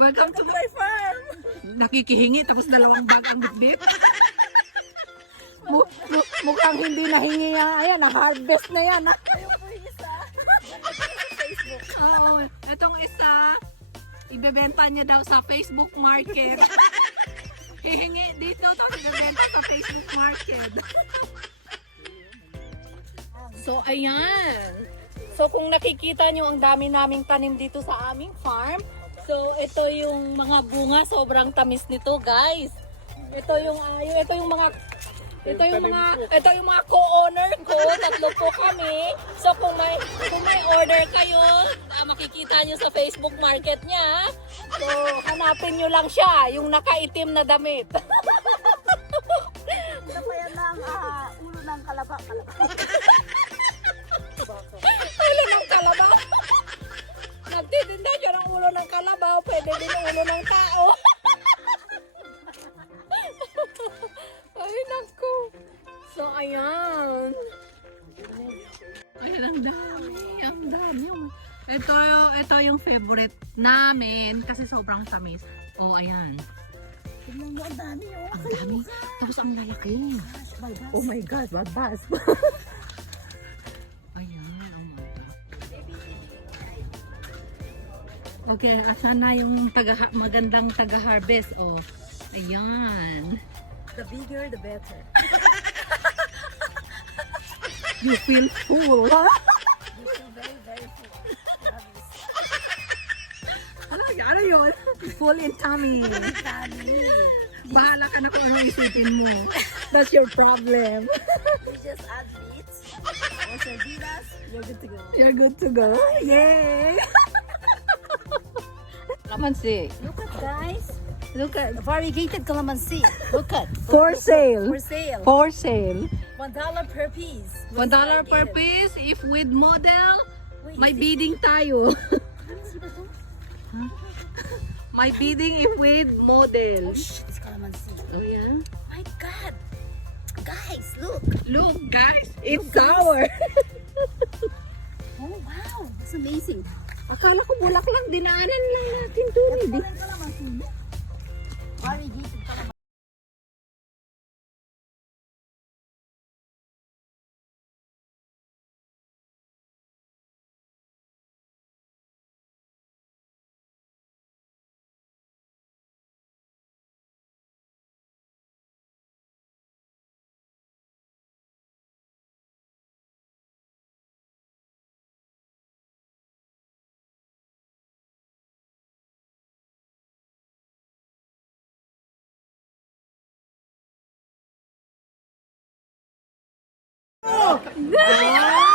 Welcome to my farm. Nakikihingi tapos dalawang bag ang bitbit. Mukhang hindi nahingi yan. Ayan, na-harvest na yan. Ayun po yung isa. Facebook. Oo, etong isa, ibebenta niya daw sa Facebook Market. Hihingi dito, tapos ibebenta sa Facebook Market. So, ayan. So, kung nakikita nyo, ang dami naming tanim dito sa aming farm. So, ito yung mga bunga, sobrang tamis nito, guys. Ito yung mga co-owner ko, tatlo po kami. So kung may order kayo, makikita nyo sa Facebook Market niya. So hanapin nyo lang siya, yung nakaitim na damit. Napayan ng ulo ng kalaba. Ulo ng kalabaw. Nagtitinda siya ng ulo ng kalabaw, pwede din yung ulo ng tao. Ay, naku. So, ayan. Ayan, ang dami. Ang dami. Ito yung favorite namin kasi sobrang tamis. Oh, ayan. Tingnan mo, ang dami oh. Ang dami. Tapos ang lalaki. Oh my God, babas. Ayan, ang mata. Okay, asan na yung magandang taga-harvest? Oh, ayan. The bigger, the better. You feel full, ha? You feel very, very full. Ano yun? Full in tummy. Dami. Bahala ka na kung anong isipin mo. That's your problem. You just add meats or sardinas, you're good to go. You're good to go. Yay! Calamansi. Look at guys. Look at Variegated calamansi. Look at. for sale. For sale. For sale. $1 per piece. $1 per piece. If with model, Wait, may is bidding tayo. Calamansi ba to? May bidding if with model. Shh, it's calamansi. Oh yeah. My God. Guys, look. Look guys, it's sour. Oh, wow. That's amazing. Akala ko bulak lang, dinaanan lang natin to. Ito rin calamansi. Variegated calamansi. No!